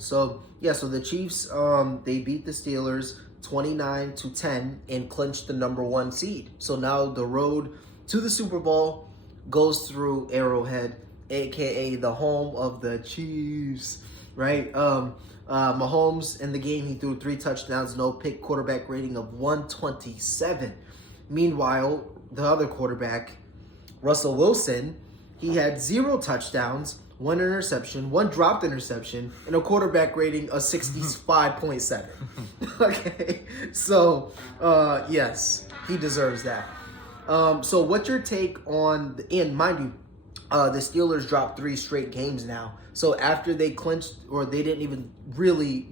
So so the Chiefs they beat the Steelers 29-10 and clinched the number 1 seed. So now the road to the Super Bowl goes through Arrowhead, aka the home of the Chiefs, right? Mahomes in the game, he threw 3 touchdowns, no pick, quarterback rating of 127. Meanwhile, the other quarterback, Russell Wilson, he had 0 touchdowns, 1 interception, 1 dropped interception, and a quarterback rating of 65.7. Okay, so yes, he deserves that. So what's your take on, and mind you, the Steelers dropped 3 straight games now. So after they clinched, or they didn't even really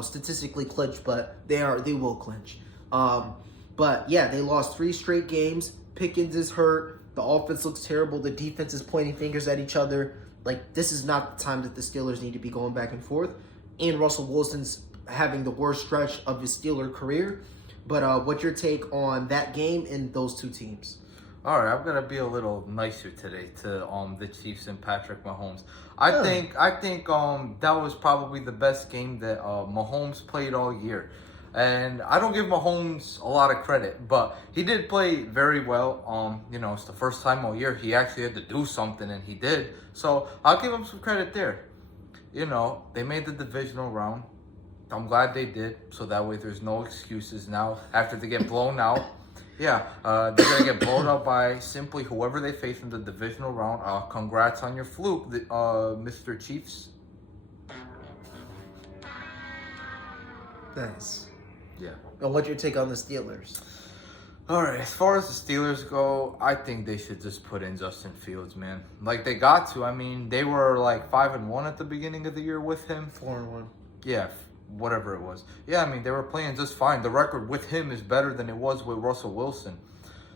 statistically clinch, but they will clinch. But yeah, they lost 3 straight games. Pickens is hurt. The offense looks terrible. The defense is pointing fingers at each other. Like, this is not the time that the Steelers need to be going back and forth. And Russell Wilson's having the worst stretch of his Steeler career. But what's your take on that game and those 2 teams? All right, I'm gonna be a little nicer today to the Chiefs and Patrick Mahomes. I think that was probably the best game that Mahomes played all year. And I don't give Mahomes a lot of credit, but he did play very well. It's the first time all year he actually had to do something, and he did. So I'll give him some credit there. They made the divisional round. I'm glad they did, so that way there's no excuses now after they get blown out. Yeah, they're going to get blown out by simply whoever they face in the divisional round. Congrats on your fluke, Mr. Chiefs. Nice. Yeah. And what's your take on the Steelers? All right, as far as the Steelers go, I think they should just put in Justin Fields, man. Like, they got to. I mean, they were like 5-1 at the beginning of the year with him. 4-1. Yeah, whatever it was. Yeah, I mean, they were playing just fine. The record with him is better than it was with Russell Wilson.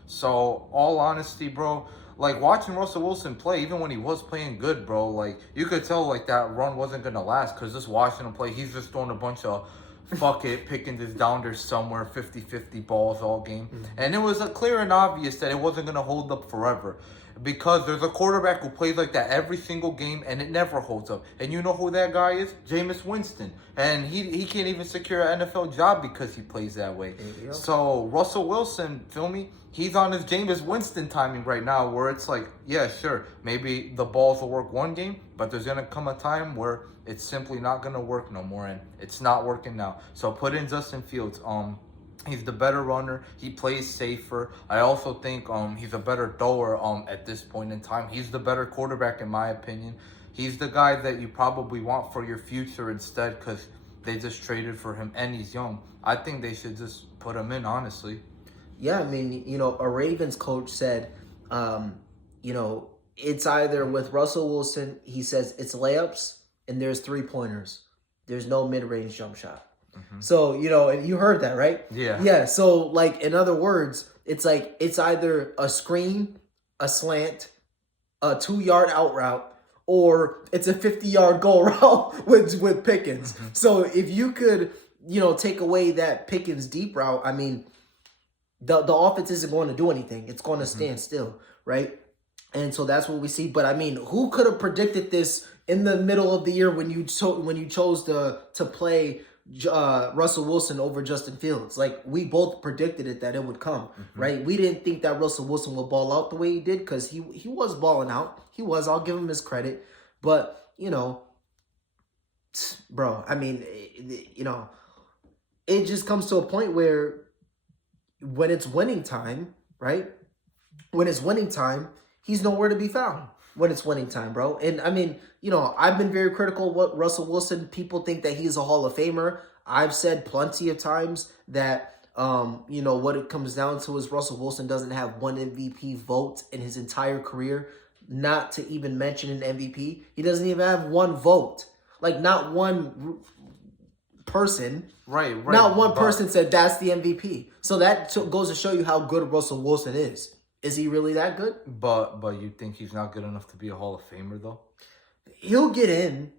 So, all honesty, bro, like, watching Russell Wilson play, even when he was playing good, bro, like, you could tell, like, that run wasn't going to last because just watching him play, he's just throwing a bunch of fuck it, Pickens is down there somewhere, 50-50 balls all game. Mm-hmm. And it was clear and obvious that it wasn't going to hold up forever. Because there's a quarterback who plays like that every single game, and it never holds up. And you know who that guy is? Jameis Winston. And he can't even secure an NFL job because he plays that way. So Russell Wilson, feel me? He's on his Jameis Winston timing right now where it's like, yeah, sure, maybe the balls will work one game, but there's going to come a time where it's simply not going to work no more, and it's not working now. So put in Justin Fields. He's the better runner. He plays safer. I also think he's a better thrower at this point in time. He's the better quarterback in my opinion. He's the guy that you probably want for your future instead because they just traded for him and he's young. I think they should just put him in, honestly. Yeah, I mean, a Ravens coach said, it's either with Russell Wilson, he says it's layups and there's 3-pointers. There's no mid-range jump shot. Mm-hmm. So, and you heard that, right? Yeah. Yeah. So, like, in other words, it's like it's either a screen, a slant, a 2-yard out route, or it's a 50-yard goal route with Pickens. Mm-hmm. So, if you could, take away that Pickens deep route, I mean, the offense isn't going to do anything. It's going to stand still, right? And so that's what we see. But, I mean, who could have predicted this in the middle of the year when you chose to play Russell Wilson over Justin Fields? Like, we both predicted it that it would come, right? We didn't think that Russell Wilson would ball out the way he did because he was balling out. He was. I'll give him his credit. But, bro, I mean, it just comes to a point where when it's winning time, right? When it's winning time, he's nowhere to be found. When it's winning time, bro. And I mean, I've been very critical of what Russell Wilson. People think that he's a Hall of Famer. I've said plenty of times that, what it comes down to is Russell Wilson doesn't have one MVP vote in his entire career, not to even mention an MVP. He doesn't even have one vote. Like, not one person. Right. Not one person said that's the MVP. So that goes to show you how good Russell Wilson is. Is he really that good? But you think he's not good enough to be a Hall of Famer, though? He'll get in.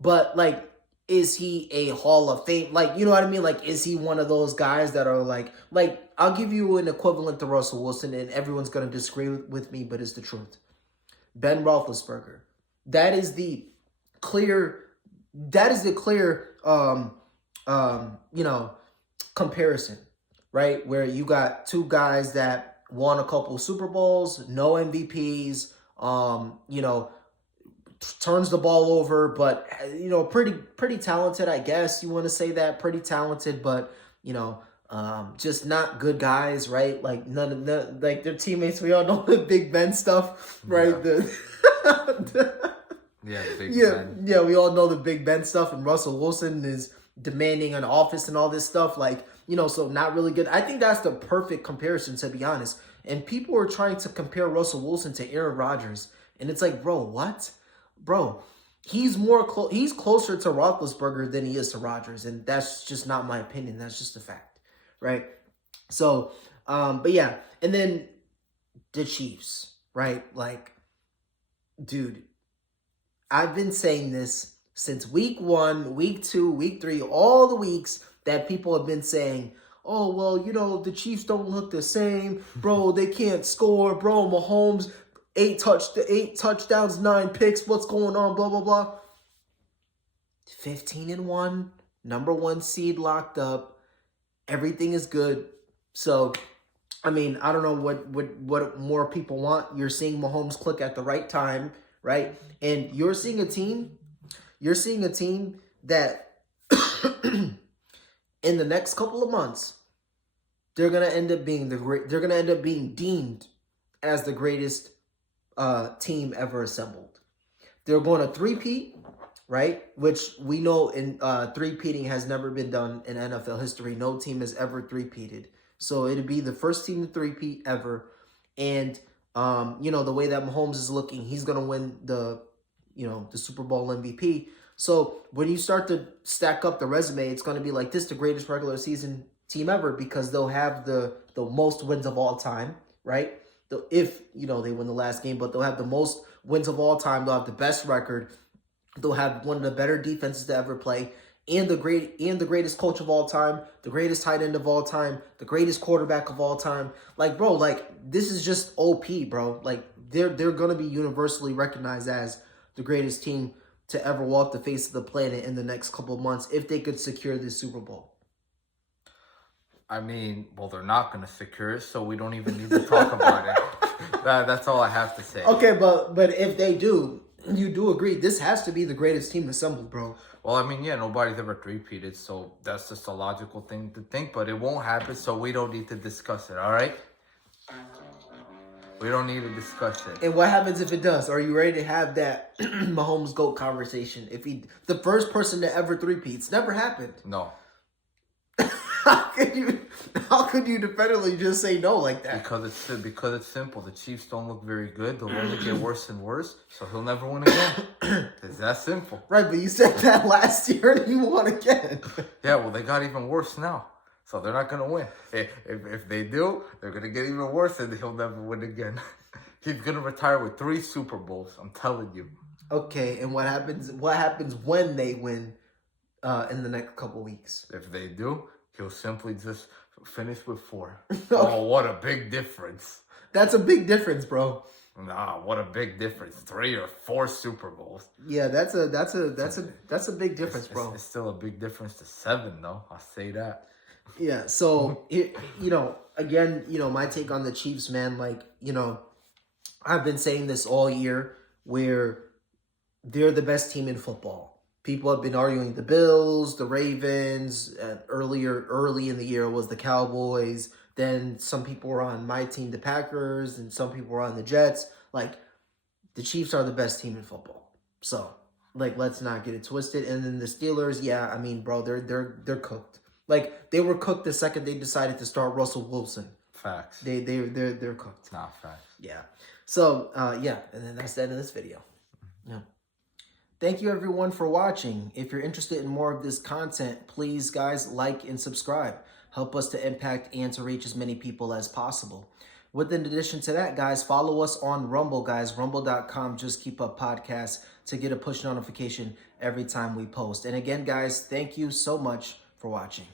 But, like, is he a Hall of Fame? Like, you know what I mean? Like, is he one of those guys that are like, I'll give you an equivalent to Russell Wilson, and everyone's going to disagree with me, but it's the truth. Ben Roethlisberger. That is the clear. That is the clear, you know, comparison, right? Where you got two guys that won a couple Super Bowls, no MVPs, you know, turns the ball over, but you know, pretty talented, I guess you want to say that, pretty talented, but you know, just not good guys, right? Like none of the like their teammates. We all know the Big Ben stuff, right? Yeah. Big Ben. Yeah. We all know the Big Ben stuff, and Russell Wilson is demanding an office and all this stuff, like you know, so not really good. I think that's the perfect comparison, to be honest. And people are trying to compare Russell Wilson to Aaron Rodgers, and it's like, bro, what? Bro, he's he's closer to Roethlisberger than he is to Rodgers, and that's just not my opinion. That's just a fact, right? So, but yeah, and then the Chiefs, right? Like, dude, I've been saying this since week 1, week 2, week 3, all the weeks that people have been saying, oh, well, you know, the Chiefs don't look the same. Bro, they can't score. Bro, Mahomes, 8 touchdowns, 9 picks. What's going on? Blah, blah, blah. 15-1, number 1 seed locked up. Everything is good. So, I mean, I don't know what more people want. You're seeing Mahomes click at the right time, right? And you're seeing a team that in the next couple of months, they're gonna end up being deemed as the greatest team ever assembled. They're going to three-peat, right? Which we know in three-peating has never been done in NFL history. No team has ever three-peated. So it'd be the first team to three-peat ever. And you know, the way that Mahomes is looking, he's gonna win the Super Bowl MVP. So when you start to stack up the resume, it's gonna be like this: the greatest regular season team ever, because they'll have the most wins of all time, right? If they win the last game, but they'll have the most wins of all time. They'll have the best record. They'll have one of the better defenses to ever play, and the greatest coach of all time, the greatest tight end of all time, the greatest quarterback of all time. Like, bro, like this is just OP, bro. Like they're gonna be universally recognized as the greatest team to ever walk the face of the planet in the next couple of months if they could secure this Super Bowl. I mean, well, they're not going to secure it, so we don't even need to talk about it. That's all I have to say. Okay, but if they do, you do agree this has to be the greatest team assembled, bro. Well, I mean, yeah, nobody's ever three-peated, so that's just a logical thing to think, but it won't happen, so we don't need to discuss it, all right? We don't need to discuss it. And what happens if it does? Are you ready to have that Mahomes GOAT conversation? If the first person to ever three-peats, never happened. No. How could you definitively just say no like that? Because it's simple. The Chiefs don't look very good. They'll only get worse and worse, so he'll never win again. It's that simple. Right, but you said that last year and he won again. Yeah, well, they got even worse now, so they're not going to win. If they do, they're going to get even worse and he'll never win again. He's going to retire with 3 Super Bowls, I'm telling you. Okay, and what happens when they win in the next couple weeks? If they do, he'll simply just finish with 4. Oh, what a big difference. That's a big difference, bro. Nah, what a big difference. 3 or 4 Super Bowls. Yeah, that's a big difference, bro. It's still a big difference to 7, though. I'll say that. Yeah, so, again, my take on the Chiefs, man, like, I've been saying this all year where they're the best team in football. People have been arguing the Bills, the Ravens, early in the year was the Cowboys. Then some people were on my team, the Packers, and some people were on the Jets. Like, the Chiefs are the best team in football. So, like, let's not get it twisted. And then the Steelers, yeah, I mean, bro, they're cooked. Like, they were cooked the second they decided to start Russell Wilson. Facts. They're cooked. Nah, facts. Yeah. So, yeah, and then that's the end of this video. Yeah. Thank you, everyone, for watching. If you're interested in more of this content, please, guys, like and subscribe. Help us to impact and to reach as many people as possible. With in addition to that, guys, follow us on Rumble, guys. Rumble.com, Just Keep Up Podcast, to get a push notification every time we post. And again, guys, thank you so much for watching.